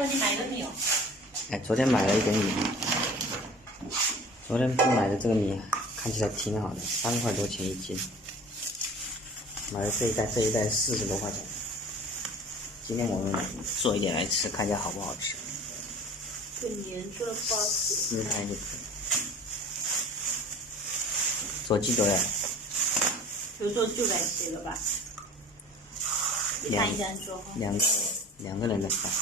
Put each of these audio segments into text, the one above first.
哥，你买了没有？哎，昨天买了一点米，昨天买的这个米看起来挺好的，3块多钱一斤。买了这一袋40多块钱。今天我们做一点来吃，看一下好不好吃。这年做的不好吃。试试看就可以。做几个呀？就做就来吃了吧。你看一下你做哈。两个人的饭。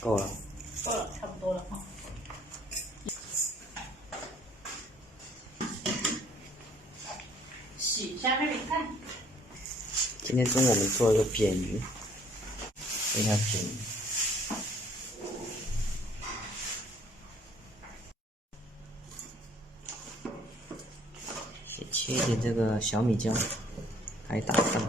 够了。够了，差不多了哈。洗一下妹妹看。今天中午我们做一个扁鱼，一条扁鱼。切一点这个小米椒，还有大蒜。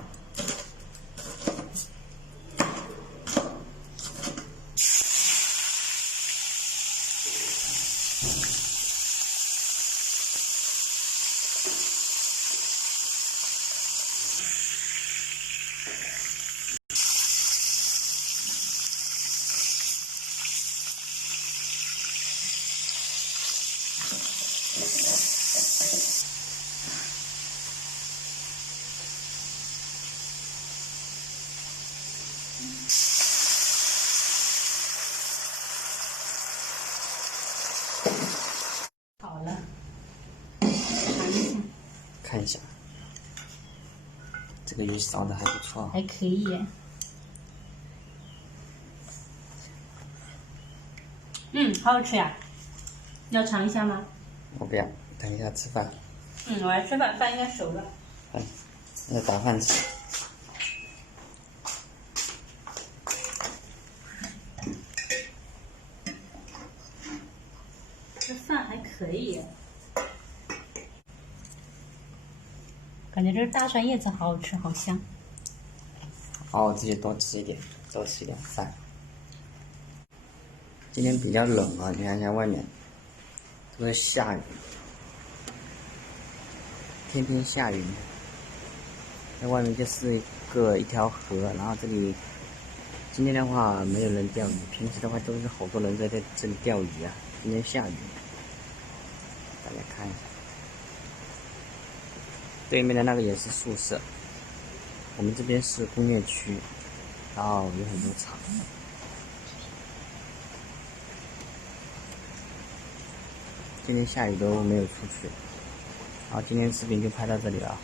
好了，看一下，这个鱼烧的还不错，还可以耶。好好吃呀！要尝一下吗？我不要，等一下吃饭。我来吃饭，饭应该熟了。要打饭吃。这饭还可以耶，感觉这大蒜叶子好好吃，好香。哦，自己多吃一点饭。今天比较冷啊，你看一下外面，都在下雨，天天下雨。在外面就是一条河，然后这里今天的话没有人钓鱼，平时的话都是好多人在这里钓鱼啊。今天下雨，大家看一下，对面的那个也是宿舍，我们这边是工业区，然后有很多厂。今天下雨都没有出去，好，今天视频就拍到这里了。